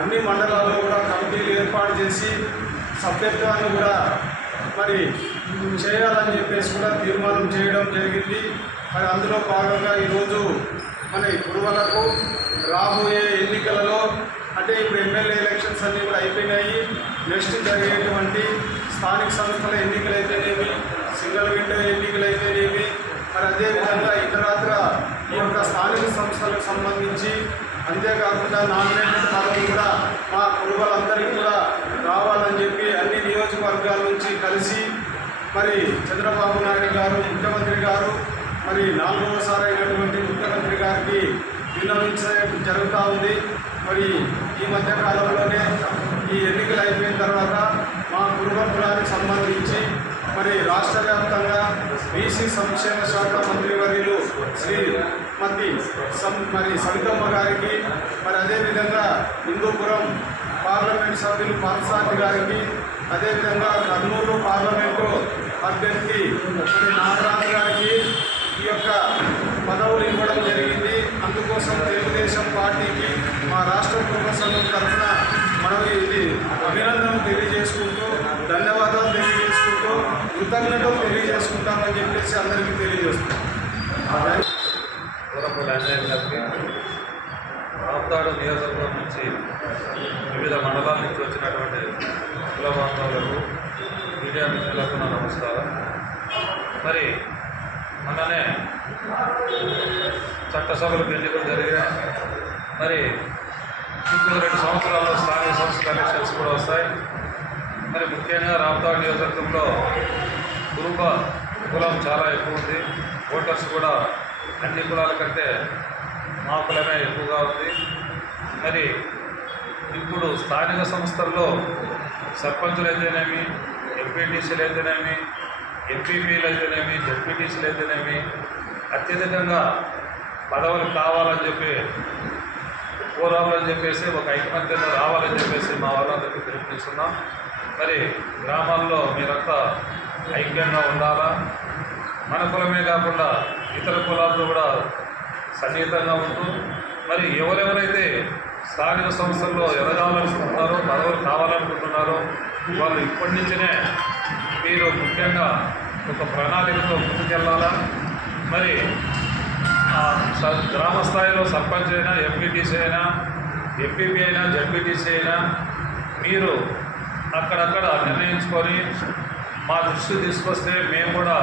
అన్ని మండలాల్లో కూడా కమిటీలు ఏర్పాటు చేసి సభ్యత్వాన్ని కూడా మరి చేయాలని చెప్పేసి కూడా తీర్మానం చేయడం జరిగింది. మరి అందులో భాగంగా ఈరోజు మన గురువలకు రాబోయే ఎన్నికలలో అంటే ఇప్పుడు ఎమ్మెల్యే ఎలక్షన్స్ అన్నీ కూడా అయిపోయినాయి. నెక్స్ట్ జరిగేటువంటి స్థానిక సంస్థల ఎన్నికలు అయితేనేమి సింగల్ విండో ఎన్నికలు అయితేనేమి మరి అదేవిధంగా అంతేకాకుండా నామినేటెడ్ పదవి కూడా మా కుటుంబాలందరికీ కూడా రావాలని చెప్పి అన్ని నియోజకవర్గాల నుంచి కలిసి మరి చంద్రబాబు నాయుడు గారు ముఖ్యమంత్రి గారు మరి నాలుగవసారి అయినటువంటి ముఖ్యమంత్రి గారికి విన్నవించడం జరుగుతూ ఉంది. మరి ఈ మధ్య కాలంలోనే ఈ ఎన్నికలు అయిపోయిన తర్వాత మా కుటుంబ కులానికి సంబంధించి మరి రాష్ట్ర వ్యాప్తంగా బీసీ సంక్షేమ శాఖ మంత్రివర్యులు శ్రీమతి సం మరి సవితమ్మ గారికి మరి అదేవిధంగా హిందూపురం పార్లమెంట్ సభ్యులు పార్సాటి గారికి అదేవిధంగా కర్నూలు పార్లమెంటు అభ్యర్థి మరి నాగరాజు గారికి ఈ యొక్క పదవులు ఇవ్వడం జరిగింది. అందుకోసం తెలుగుదేశం పార్టీకి మా రాష్ట్ర కుటుంబ సంఘం తరఫున మనవి ఇది చెప్పేసి అందరికీ తెలియజేస్తున్నాం. రాప్తాడు నియోజకవర్గం నుంచి వివిధ మండలాల నుంచి వచ్చినటువంటి కుల బాంధవులకు మీడియా మిత్రులకు నా నమస్కారం. మరి మొన్ననే చట్టసభలకు ఎన్నికలు జరిగాయి మరి ఇంకో రెండు సంవత్సరాల్లో స్థానిక సంస్థల ఎలక్షన్స్ కూడా వస్తాయి. మరి ముఖ్యంగా రాప్తాడు నియోజకవర్గంలో కురుబ కులం చాలా ఎక్కువ ఉంది. ఓటర్స్ కూడా అన్ని కులాల కంటే మా కులమే ఎక్కువగా ఉంది. మరి ఇప్పుడు స్థానిక సంస్థల్లో సర్పంచులు అయితేనేమి ఎంపీటీసీలు అయితేనేమి ఎంపీపీలు అయితేనేమి జెడ్పీటీసీలు అయితేనేమి అత్యధికంగా పదవులు కావాలని చెప్పి కోరాలని చెప్పేసి ఒక ఐకమత్యంగా రావాలని చెప్పేసి మా వాళ్ళందరికీ పిలుపునిస్తున్నాం మరి గ్రామాల్లో మీరంతా ఐక్యంగా ఉండాలా? మన కులమే కాకుండా ఇతర కులాలతో కూడా సన్నిహితంగా ఉంటూ మరి ఎవరెవరైతే స్థానిక సంస్థల్లో ఎదగాలనుకుంటున్నారో పదవులు కావాలనుకుంటున్నారో వాళ్ళు ఇప్పటి నుంచినే మీరు ముఖ్యంగా ఒక ప్రణాళికతో ముందుకెళ్ళాలా? మరి స- గ్రామ స్థాయిలో సర్పంచ్ అయినా ఎంపీటీసీ అయినా ఎంపీపీ అయినా జడ్పీటీసీ అయినా మీరు అక్కడక్కడ నిర్ణయించుకొని మా దృష్టికి తీసుకొస్తే మేము కూడా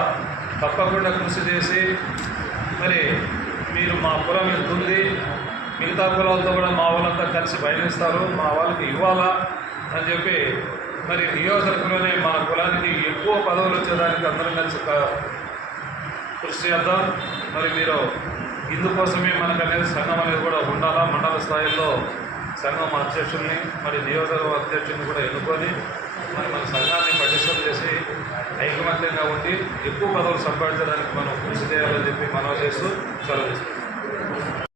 తప్పకుండా కృషి చేసి మరి మీరు మా కులం ఎంత ఉంది మిగతా కులాలతో కూడా మా వాళ్ళంతా కలిసి పయనిస్తారు మా వాళ్ళకి ఇవ్వాలా అని చెప్పి మరి నియోజకవర్గంలోనే మన కులానికి ఎక్కువ పదవులు వచ్చేదానికి అందరం కలిసి కృషి చేద్దాం. మరి మీరు ఇందుకోసమే మనకు అనేది సంఘం అనేది కూడా ఉండాలా మండల స్థాయిలో సంఘం అధ్యక్షుల్ని మరి నియోజకవర్గ అధ్యక్షుల్ని కూడా ఎన్నుకొని మరి మన సంఘాన్ని పటిష్టం చేసి ఐకమత్యంగా ఉండి ఎక్కువ పదవులు సంపాదించడానికి మనం కృషి చేయాలని చెప్పి మనం చేస్తూ సెలవు